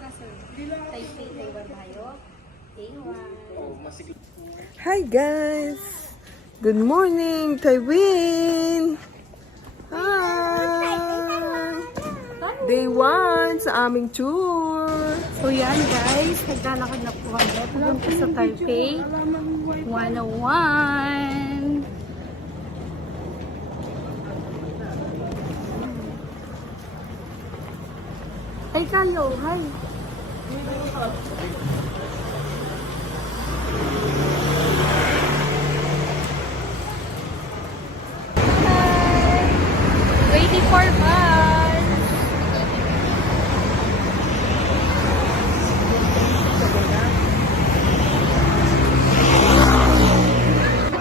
na sir. Taipei, Taiwan tayo. Taiwan. Hi guys! Good morning, Taiwan! Hi! Day 1 sa aming tour. So yan guys, naglalakad na po kami. Pupunta sa Taipei 101. Ay kayo, hi! Waiting for bus.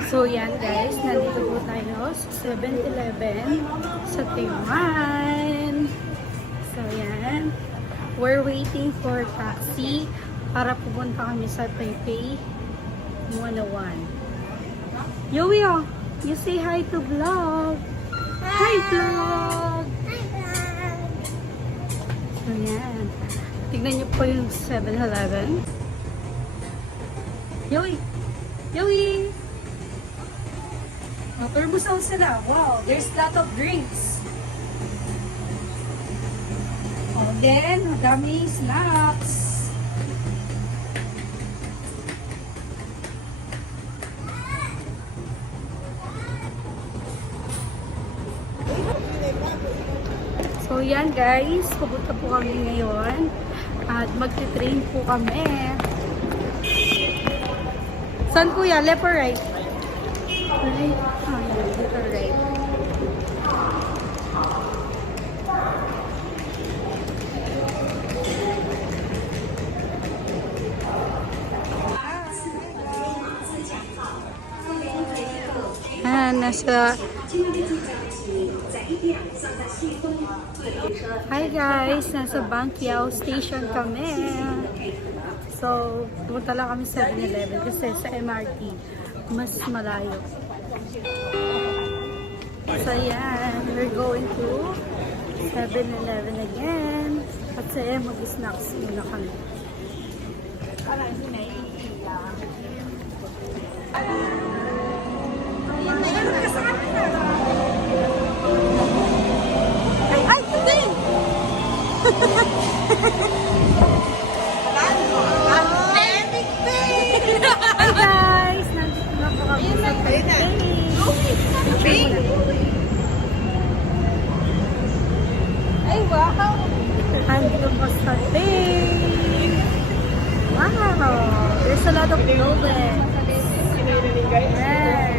So yan guys, nandito po tayo sa 7-Eleven sa Taiwan. So yan, we're waiting for taxi para pupunta kami sa Taipei 101. Yowie, oh, you say hi to vlog. Hi vlog! So yan. Tignan niyo po yung 7-Eleven. Yowie! Yowie! Oh, turbusaw sila. Wow, there's a lot of drinks. Oh, then, dami snacks. So yan guys, pupunta po kami ngayon at magti-train po kami. Saan kuya? Left or right? Right? Ah, left or right? Ah, nasa... Hi guys! Nasa Banqiao Station kami. So, pumunta lang kami sa 7-Eleven kasi sa MRT mas malayo. So yan, we're going to 7-Eleven again. At sa mag-snacks muna kami. Ay! Hindi! Hi guys! Nandito na po kami sa Taipei. Ay, wow! Nandito po sa Taipei. Wow! There's a lot of buildings. Yeah.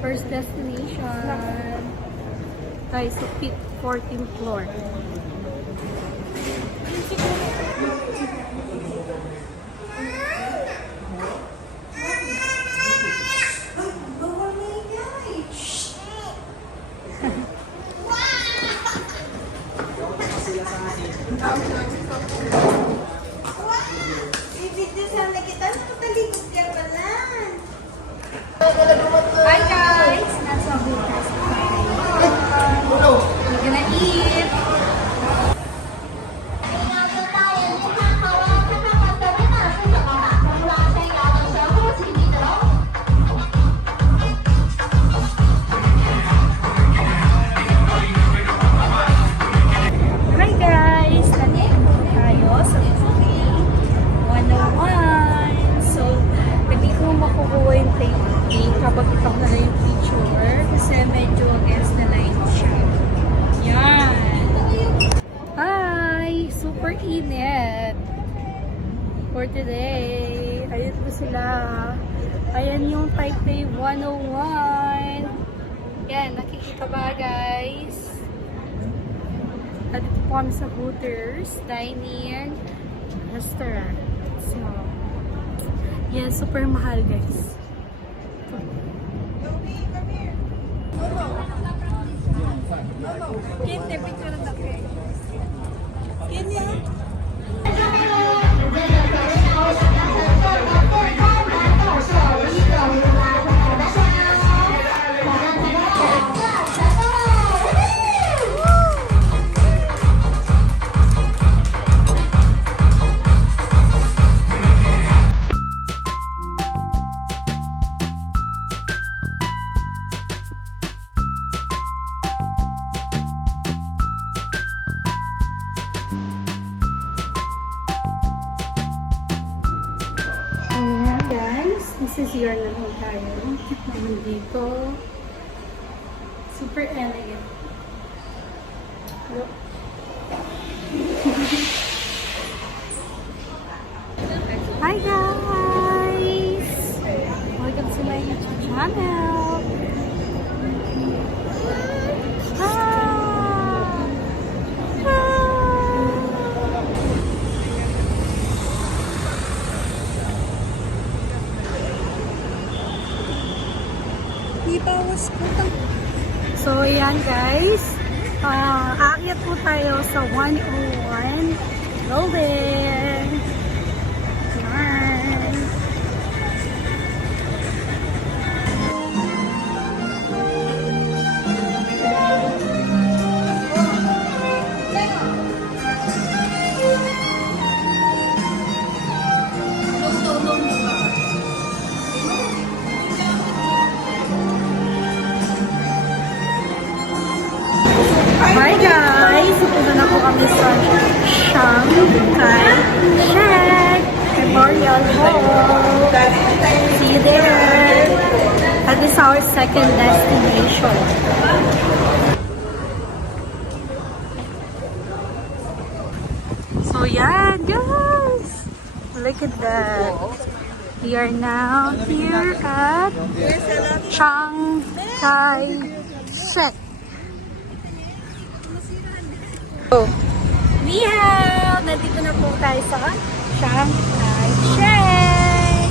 First destination. Tayo sa 14th floor. Hi guys! Nasa Hooters tayo. We're gonna eat! Hi guys! Nandito tayo sa Taipei 101. So, hindi ko makukuha yung Taipei kapag ikaw na lang yung picture kasi medyo against the light siya. Yan! Hi! Super init for today. Ayan po sila. Ayan yung Taipei 101. Yan, nakikita ba guys? At ito po kami sa Hooters Dining Restaurant. So, yan, super mahal guys. Kinte, picture na tayo. Kenya. Ayan guys, this is na po tayo. Nandito. Super elegant. Look. Hi guys! Welcome to my YouTube channel. So, ayan guys. Aakyat po tayo sa 101 building. Yan. Hi guys! Pupunta na po kami sa Shanghai Shek Memorial Hall. See you there! That is our second destination. So yan guys! Look at that! We are now here at Shanghai Shek. Oh. We have! Nandito na po tayo sa Shanghai Shek!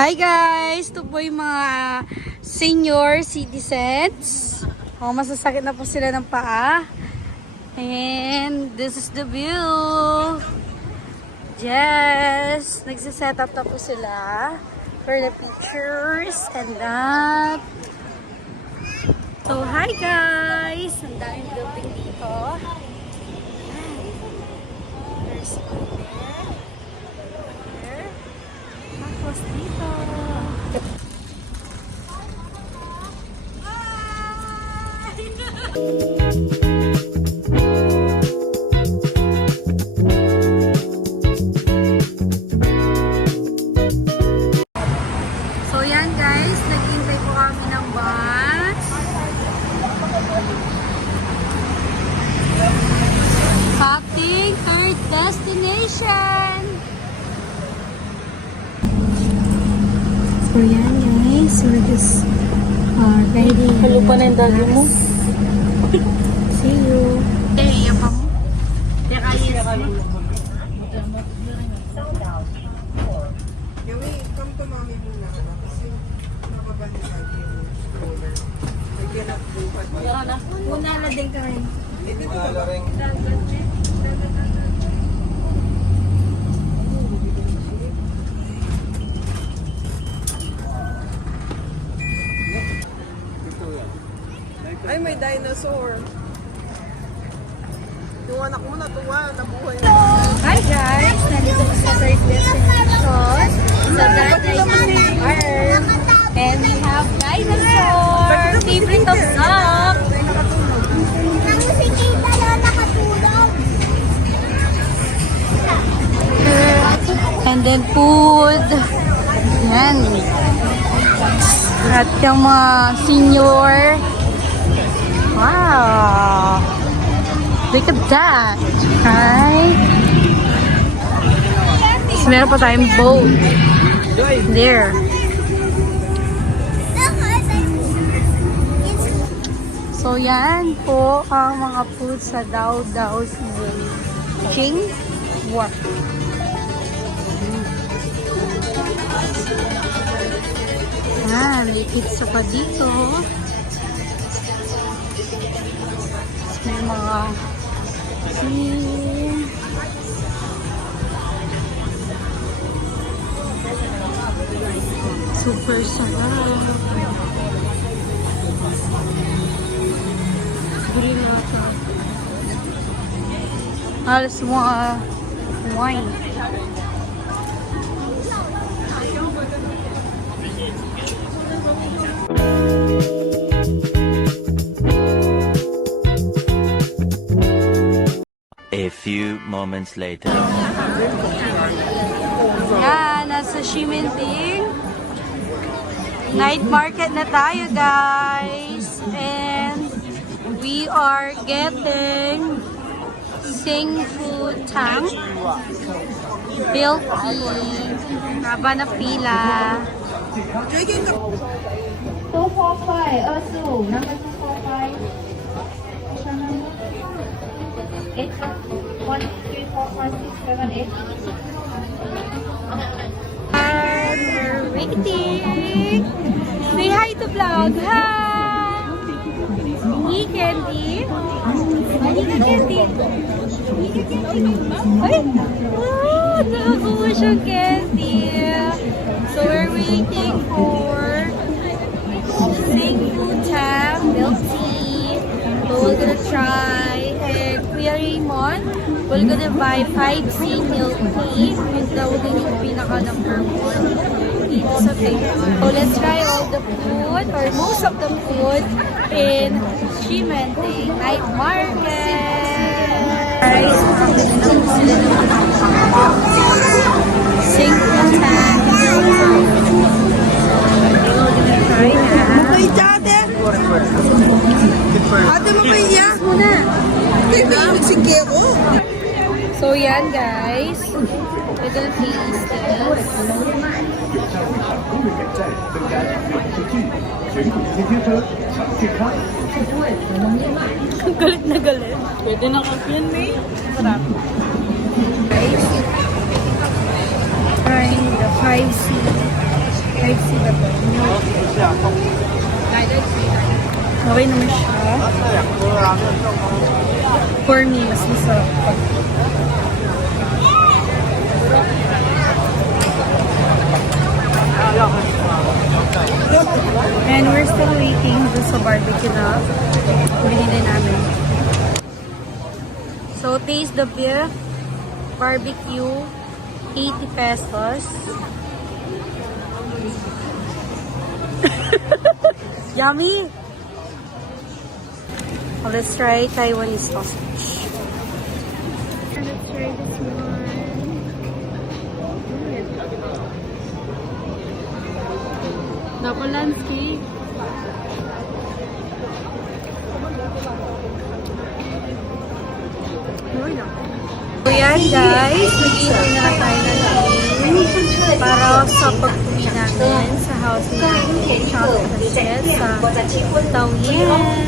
Hi guys! Ito po yung mga senior citizens. Oh, masasakit na po sila ng paa. And this is the view. Yes! Nagsiset up na po sila for the pictures and that. So, hi guys! Ang daming building dito. There's one there. Tapos dito. So, yan guys. Naghihintay po kami ng bus. Ating third destination. So yan guys, we're just ready. Halo pa na yung dali mo. See you. Hey, yapa mo. Teka, yes. Yumi, come to mommy muna. Kasi nakabandi natin yung stroller. Lagyan ng bupat. Muna na din kami. Hindi ko na rin. Ay, may dinosaur. Yung anak mo natuwa, nabuhay. Hi guys! Nandito po sa third destination. Sa Daday Park. And we have dinosaur! Favorite of Zach! And then food. Yan. At yung mga senior. Wow! Look at that! Right? So, meron pa tayong boat. There. So, yan po ang mga food sa Dao Dao Jing Wharf. Yan, may pizza pa dito. mga super sarap. Green water. Halos mga wine. A few moments later. Yan, nasa Shiminting. Night market na tayo, guys. And we are getting Singfu Tang milk tea. Haba na pila. 245 25 number 245 8 1 3 4 5 6 7 8 And we're waiting. Say hi to vlog. Hi! Hey, Candy. Hey, Candy. Ay! Oh, nakakuha siyang candy. So, we're waiting for Singfu Tang milk tea. So, we're gonna try. And Kuya Raymond, we're gonna buy 5C milk tea. Yung daw din yung pinaka number 1 dito sa Taiwan. So, let's try all the food or most of the food in Shimenting Night Market. Guys, Singfu Tang. We're gonna try na. Ay, ate! Ate mo ba iya? Muna. Hindi na nagsige ako. So, yan guys. We're gonna taste this. Galit na galit. Pwede na kapyan, May. Sarap. Guys, trying the 5C. 5C ba ito? Okay naman siya. For me, mas masarap pa. And we're still waiting dun sa barbecue na binili namin. So, taste the beef barbecue, 80 pesos. Yummy! Let's try Taiwanese sausage. Let's try this one. Double cake. So yan guys, nag-iintay na tayo ng train para sa pag-uwi namin sa house ni Chocolate sa Taoyuan.